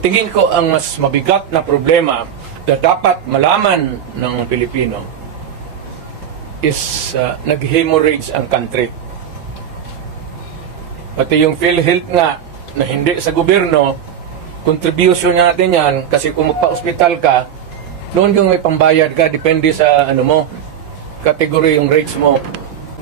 tingin ko ang mas mabigat na problema na dapat malaman ng Pilipino is nag-hemorrhage ang country. Pati yung PhilHealth nga na hindi sa gobyerno, contribution natin yan kasi kung magpa-hospital ka, noon yung may pambayad ka, depende sa ano mo, category yung rates mo.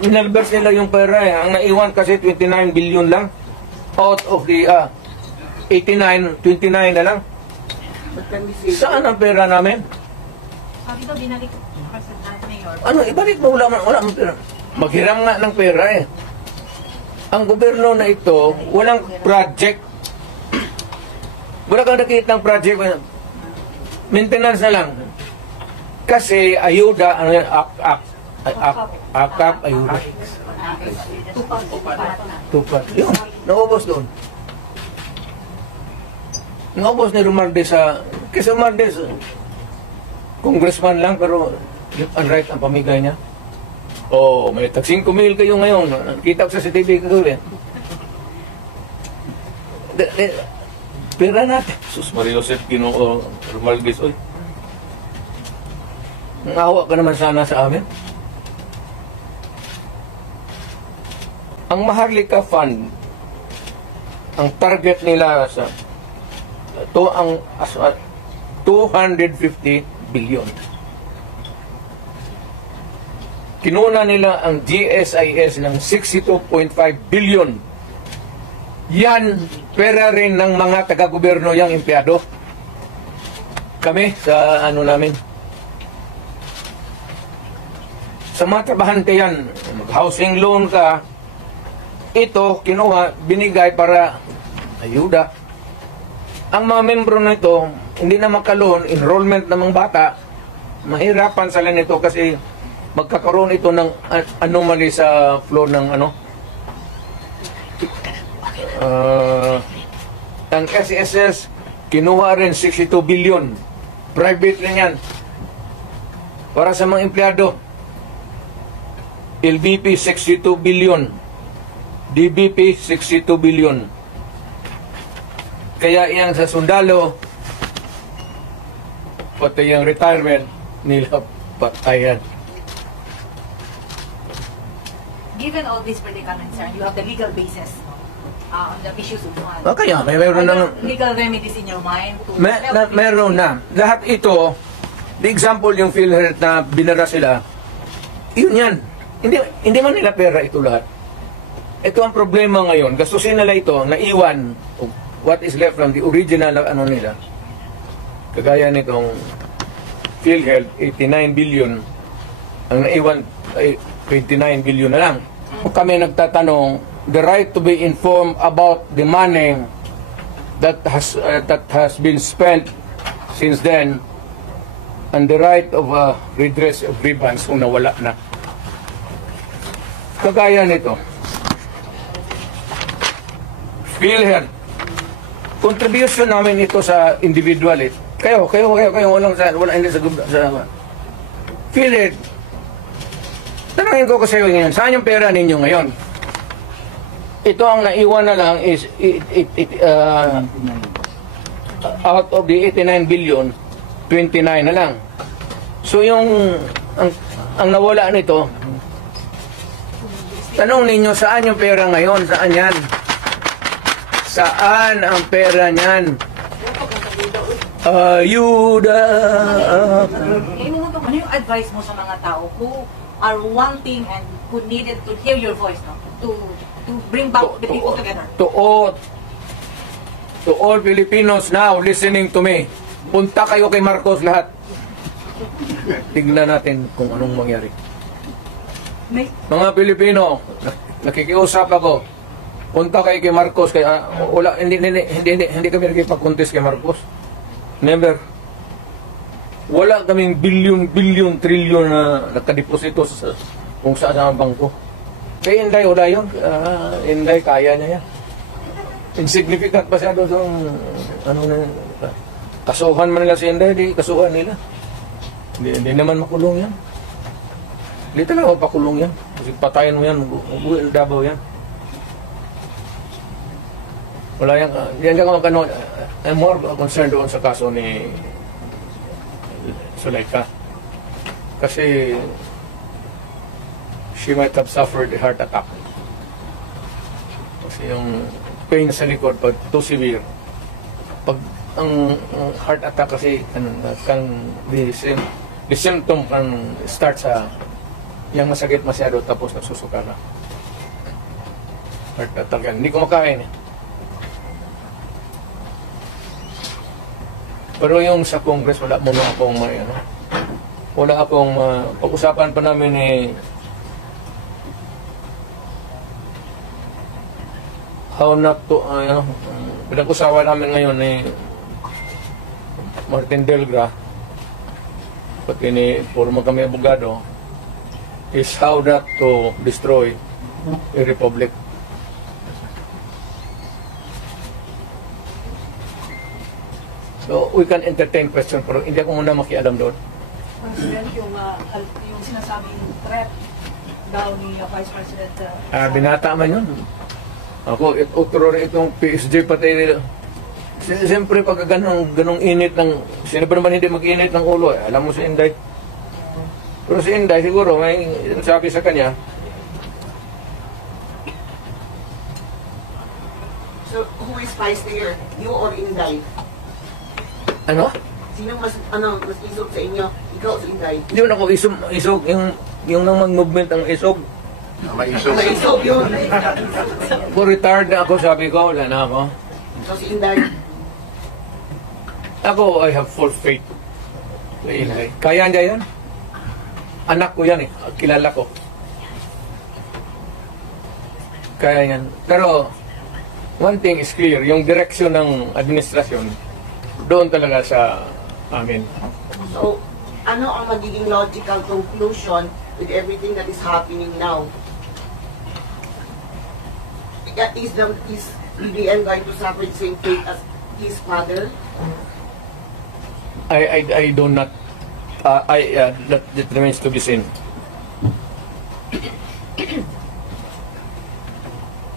Inalbers nila yung pera eh. Ang naiwan kasi 29 billion lang. Out of the 89, 29 na lang. Saan ang pera namin? Sabi daw, binalik sa mayor. Ano, ibalik mo, wala mang pera. Maghiram nga ng pera eh. Ang gobyerno na ito, walang project. Wala kang nakikita ng project. Maintenance na lang. Kasi ayuda, ano yan, akap, ayuda. Tupat. Yun, naubos doon. Naubos ni Romualdez sa... Kasi Romualdez, congressman lang, pero unright ang pamigay niya. Oh, may tag 5 mil kayo ngayon. Kita ko sa CCTV kagabi. Pera natin. Sus Maria Joseph, Ginoo, Romualdez, oy. Nangawa ka naman sana sa amin. Ang Maharlika Fund, ang target nila sa ito ang 250 billion. Kinuna nila ang GSIS ng 62.5 billion. Yan, pera rin ng mga taga-gobyerno yang empleyado. Kami, sa ano namin. Sa mga trabahante yan, mag-housing loan ka, ito, kinuha, binigay para ayuda. Ang mga membro na ito, hindi na makaloon, enrollment ng mga bata, mahirapan sila nito kasi magkakaroon ito ng anomaly sa flow ng ano. Ang SSS, kinuha rin 62 billion. Private rin yan. Para sa mga empleyado. LBP 62 billion. DBP 62 billion. Kaya yan sa sundalo, pati yung retirement nila patayan. Given all these predicaments, sir, you have the legal basis on the issues of one. Okay, mayroon na. Legal remedies in your mind to Meron na. Lahat ito, the example yung PhilHealth na binara sila, yun yan. Hindi man nila pera ito lahat. Ito ang problema ngayon. Gastusin nila ito, naiwan what is left from the original ano nila. Kagaya nitong PhilHealth, 89 billion. Ang naiwan ay 29 billion na lang. Kami nagtatanong, the right to be informed about the money that has been spent since then, and the right of redress of grievance kung nawala na. Kagaya nito, PhilHealth, contribution namin ito sa individual. Kayo, wala hindi sa PhilHealth. Tanungin ko kasi ngayon, saan yung pera ninyo ngayon? Ito ang naiwan na lang is out of the 89 billion, 29 na lang. So yung ang nawala nito, tanong ninyo saan yung pera ngayon? Saan yan? Saan ang pera niyan? Ayuda. Ano yung advice mo sa mga tao who are wanting and who needed to hear your voice, no? To bring back the people together? To all Filipinos now listening to me, punta kayo kay Marcos lahat. Tignan natin kung anong mangyari. Mga Pilipino, nakikiusap ako. Punta kayo kay Marcos, kaya wala, hindi kami nakipag-contest kay Marcos. Never. Wala kaming bilyon, trilyon na nakadeposito sa kung saan sa bangko. Kaya Inday, wala yun. Inday, kaya niya yan. Insignificant pa siya doon sa ano na, kasuhan man nila si Inday, di kasuhan nila. Hindi naman makulong yan. Hindi talaga mapakulong yan. Kasi patayin mo yan, Davao yan. Wala yan ako ano, I'm more concerned doon sa kaso ni Zulaika. Kasi she might have suffered a heart attack. Kasi yung pain sa likod, pag too severe, pag ang heart attack kasi the symptom can start sa yung masakit masyado tapos nagsusuka na. Heart attack yan. Hindi ko makain. Pero yung sa Congress, wala muna akong wala akong pag-usapan pa namin how not to, pinag-usapan namin ngayon Martin Delgra, pati ni Purma kami abogado, is how not to destroy a republic. So, we can entertain question, pero hindi ako muna makialam doon. President, yung sinasabing threat daw ni Vice President... Binata man yun. Ako, utro rin itong PSG pati. Siyempre, pag ganong init ng... Sino ba naman hindi mag-init ng ulo? Alam mo si Inday. Pero si Inday, siguro, may sabi sa kanya. So, who is spicier? You or Inday? Ano? Sino mas isog sa inyo? Ikaw o si Inday? Yun ako, isog, yung nang mag-movement ang isog. Isog yun. Kung retired na ako, sabi ko, wala na ako. So si Inday? Ako, I have full faith. Kaya niya yan. Anak ko yan kilala ko. Kaya yan. Pero, one thing is clear, yung direksyon ng administrasyon, doon talaga sa amin. So, ano ang magiging logical conclusion with everything that is happening now? Is BBM going to suffer the same fate as his father? I do not, that remains to be seen.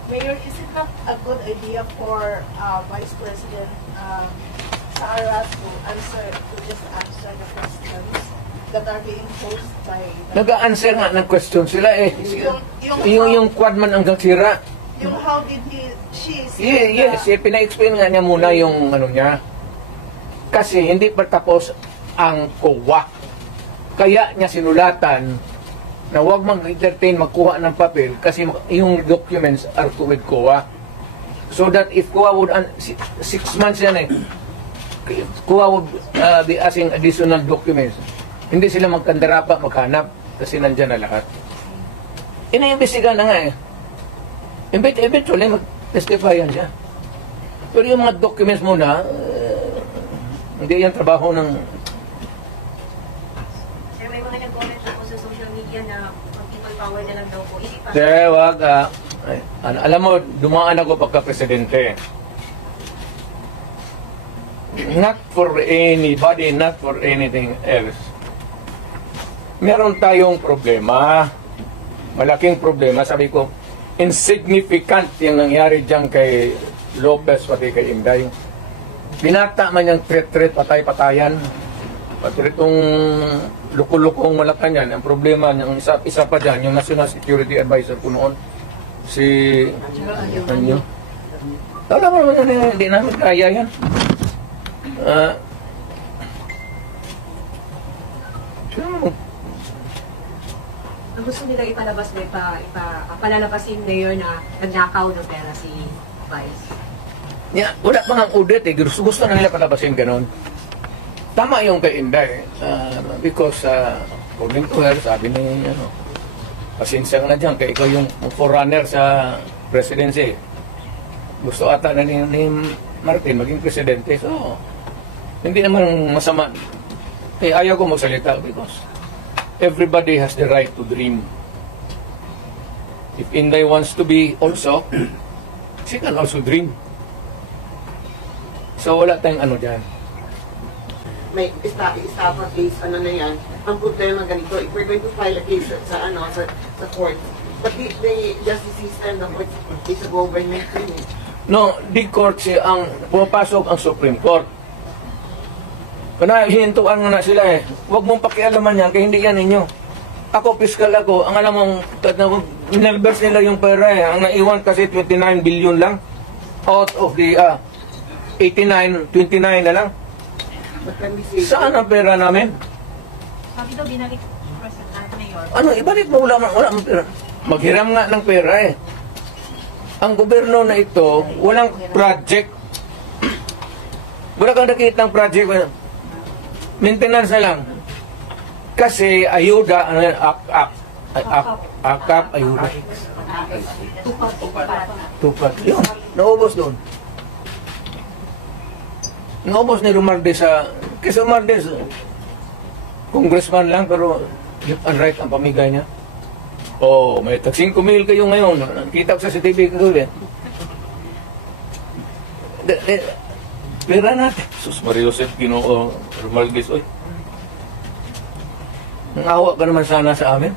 Mayor, is it not a good idea for Vice President Sara to just answer the questions that are being posed by... Nag-a-answer nga ng question sila yung quad man ang sira. Yung how did she see Yes, pina-explain nga niya muna yung niya. Kasi hindi pa tapos ang COA. Kaya niya sinulatan na huwag mag-entertain magkuha ng papel kasi yung documents are with COA. So that if COA would, 6 months yan COA would be asking additional documents. Hindi sila magkandarapa, maghanap kasi nandyan na lahat. Ina-imbestigahan na nga Eventually, mag-testify yan siya. Pero yung mga documents muna, hindi yan trabaho ng... Sir, may mga nag-comment po sa social media na people power na lang daw po. Wag. Alam mo, dumaan ako pagka-presidente. Not for anybody, not for anything else. Meron tayong problema. Malaking problema. Sabi ko, insignificant yung nangyari dyan kay Lopez pati kay Inday. Binata man yung threat, patay-patayan. Pati itong luko-lukong Malacanang, ang problema niyang isa pa dyan, yung National Security Advisor ko noon, si Anyo. Alam mo naman, hindi namin kaya yan. Ang gusto nila ipalabas na palalabasin mayor na nagnakaw ng pera si Vice. Wala pa nga audit gusto na nila palabasin ganon. Tama yung kay Inday. Because according to her, sabi ni pasensya ka na dyan kaya ikaw yung forerunner sa presidency. Gusto ata na ni Martin maging presidente. So, hindi naman masama. Ayaw ko magsalita because everybody has the right to dream. If Inday wants to be also, she can also dream. So wala tayong dyan. May estafa case, na yan. Ang problema ganito, if we're going to file a case sa court, but the justice system, the court is a government thing. No, di court siya ang pumapasok ang Supreme Court. Kana hinintuan na sila eh. Huwag mong pakialaman yan, kaya hindi yan ninyo. Ako, fiscal ako, ang alam mong, inalbers nila yung pera eh. Ang naiwan kasi 29 billion lang. Out of the 89, 29 na lang. But can we say, Saan ang pera namin? Sabi daw, binalik President Mayor. Ano, ibalik mo, wala ang pera. Maghiram nga ng pera eh. Ang gobyerno na ito, walang project. Wala kang nakita ng project. Maintenance na lang. Kasi ayuda, akap, ayuda. Tupat. Yun, naubos doon. Naubos ni Romualdez sa... Kasi Romualdez, congressman lang, pero unright ang pamigay niya. Oh, may tag 5,000 kayo ngayon. Kita ko sa CCTV kagabi. Pera natin. Sus Maria Joseph, Ginoo, Romualdez, oy. Nangawa ka naman sana sa amin.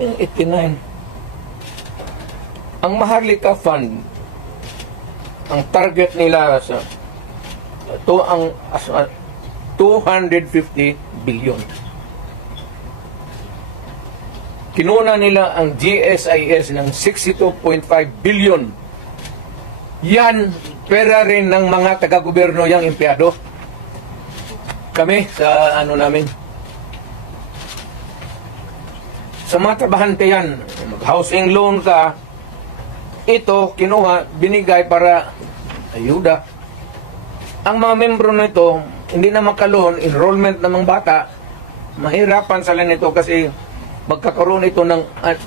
Yung 89. Ang Maharlika Fund, ang target nila sa ito ang 250 billion. Kinuna nila ang GSIS ng 62.5 billion. Yan, pera rin ng mga taga-gobyerno yang empleyado. Kami, sa ano namin. Sa mga trabahante yan, housing loan ka, ito, kinuha, binigay para ayuda. Ang mga membro nito, hindi na makaloon, enrollment ng mga bata, mahirapan sila nito kasi magkakaroon ito ng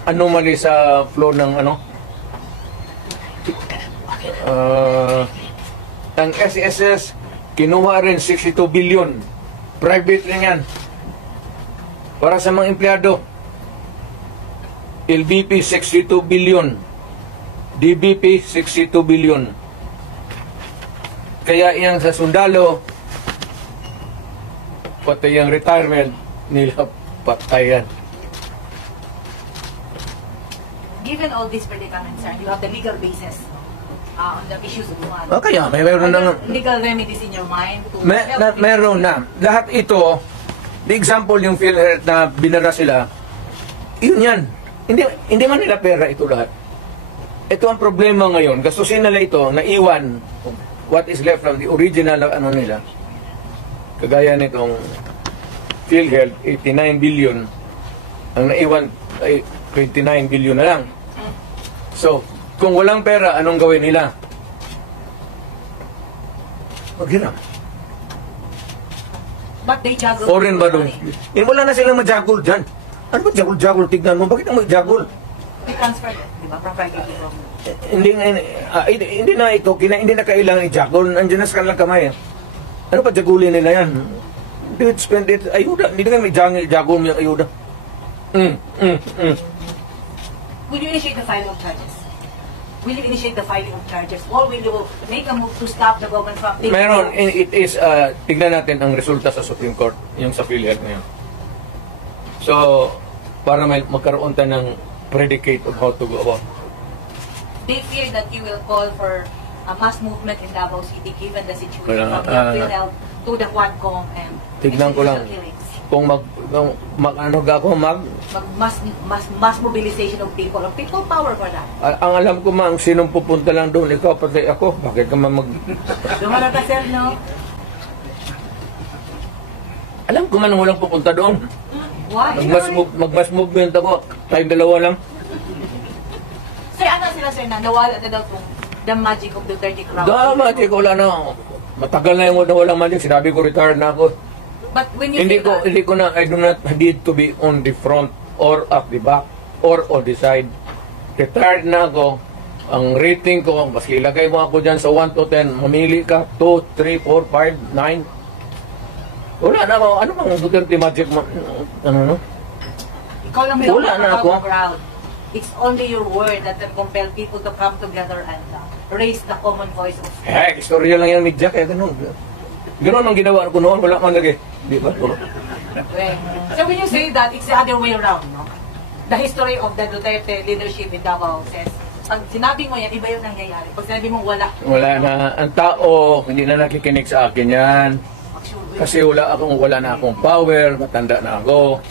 anomaly sa flow ng ang SSS, kinuha rin 62 billion. Private rin yan. Para sa mga empleyado. LBP 62 billion. DBP 62 billion. Kaya yan sa sundalo, pati yung retirement nila patayan. Given all these predicaments, sir, you have the legal basis on the issues of one. Kaya mayroon na legal remedies in your mind to meron na. Lahat ito, the example yung PhilHealth na binara sila, yun yan. Hindi man nila pera ito lahat. Ito ang problema ngayon. Gastusin nila ito, naiwan what is left from the original na ano nila. Kagaya nitong PhilHealth, 89 billion. Ang naiwan ay 29 billion na lang. So, kung walang pera, anong gawin nila? Maghiram. But they juggle. Foreign ba doon? Wala na silang majagol dyan. Ano ba jagol-jagol? Tignan mo. Bakit ang majagol? They transfer it, di ba? From private to Hindi na ito, hindi na kailangan i-jagol. Andiyan na sa kanilang kamay. Ano pa jagulin nila yan? They would spend it, ayuda. Hindi na may jagol mo yung ayuda. Will you initiate the filing of charges? Will you initiate the filing of charges? Or will you make a move to stop the government from taking Meron, loans? it is, tignan natin ang resulta sa Supreme Court, yung sa PhilHealth ngayon. So, para magkaroon tayo ng predicate of how to go about. They fear that you will call for a mass movement in Davao City given the situation Wala, from the PhilHealth to the Quadcom and Tignan ko lang. extrajudicial killings. Kung Mass mobilization of people power for that. ang alam ko ang sinong pupunta lang doon, ikaw pati ako, bakit ka Dumara ka, sir, no? alam ko man walang pupunta doon. Why? Mag-mass movement ako, tayong dalawa lang. Sir, ano sila, sir, na nawala na daw itong the magic of the 30 crowd? Dama, wala na. Matagal na yung walang magic, sinabi ko retired na ako. But when you Hindi say ko na, I do not need to be on the front or at the back or on the side. Retired na ako. Ang rating ko, maski ilagay mo ako dyan sa 1 to 10, mamili ka, 2, 3, 4, 5, 9. Wala na ako. Ano bang Duterte magic mo? Ano no? ikaw lang may Wala na ako. crowd, it's only your word that can compel people to come together and raise the common voice of Istorya lang yan, media, kaya ganun. Ganun ang ginawa ko noon, wala man lagi. Di ba? Okay. So when you say that, it's the other way around, no? the history of the Duterte leadership in Davao says, pag sinabi mo yan, iba yung nangyayari. Pag sinabi mo wala. Wala na. Ang tao, hindi na nakikinig sa akin yan. Kasi wala na akong power, matanda na ako.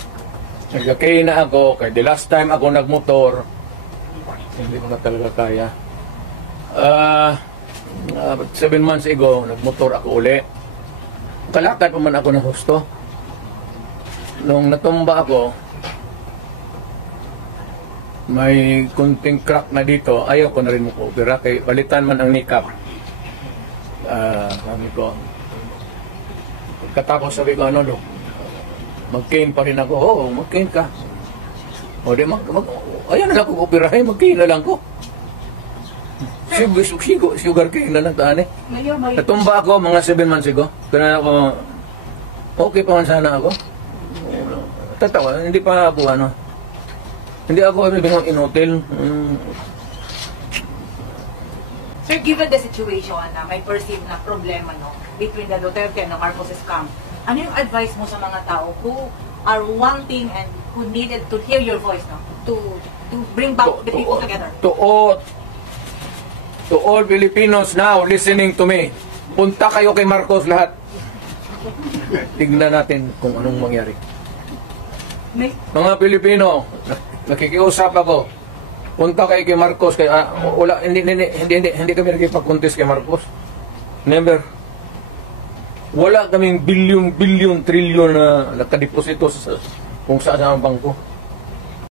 Nagkakay na ako, kaya the last time ako nagmotor, hindi ko na talaga kaya. 7 months ago, nagmotor ako uli. Kalakad pa man ako ng husto. Nung natumba ako, may kunting crack na dito, ayaw ko na rin mag-opera, kaya balitan man ang nikap. Sabi ko, pagkatapos sabi ko, ano, no? Mag-cane pa rin ako. Oo, mag-cane ka. O di, ayaw na lang ko operahin, mag-cane na lang ko. Sugar cane na lang taan eh. Natumba ako mga 7 months ago. Kaya ako, okay pa man sana ako. Tatawa, hindi pa ako ano. Hindi ako binang inutil. Sir, given the situation na may perceived na problema no, between the Duterte and the Marcos scam, ano yung advice mo sa mga tao who are wanting and who needed to hear your voice no, to bring back the people together? To all Filipinos now listening to me, punta kayo kay Marcos lahat. Tignan natin kung anong mangyari. Mga Pilipino, nakikiusap ako. Punta kayo kay Marcos, kaya hindi kami nakipag-contest kay Marcos. Never. Wala kaming bilyon, trilyon na nakadeposito sa kung saan ang bangko.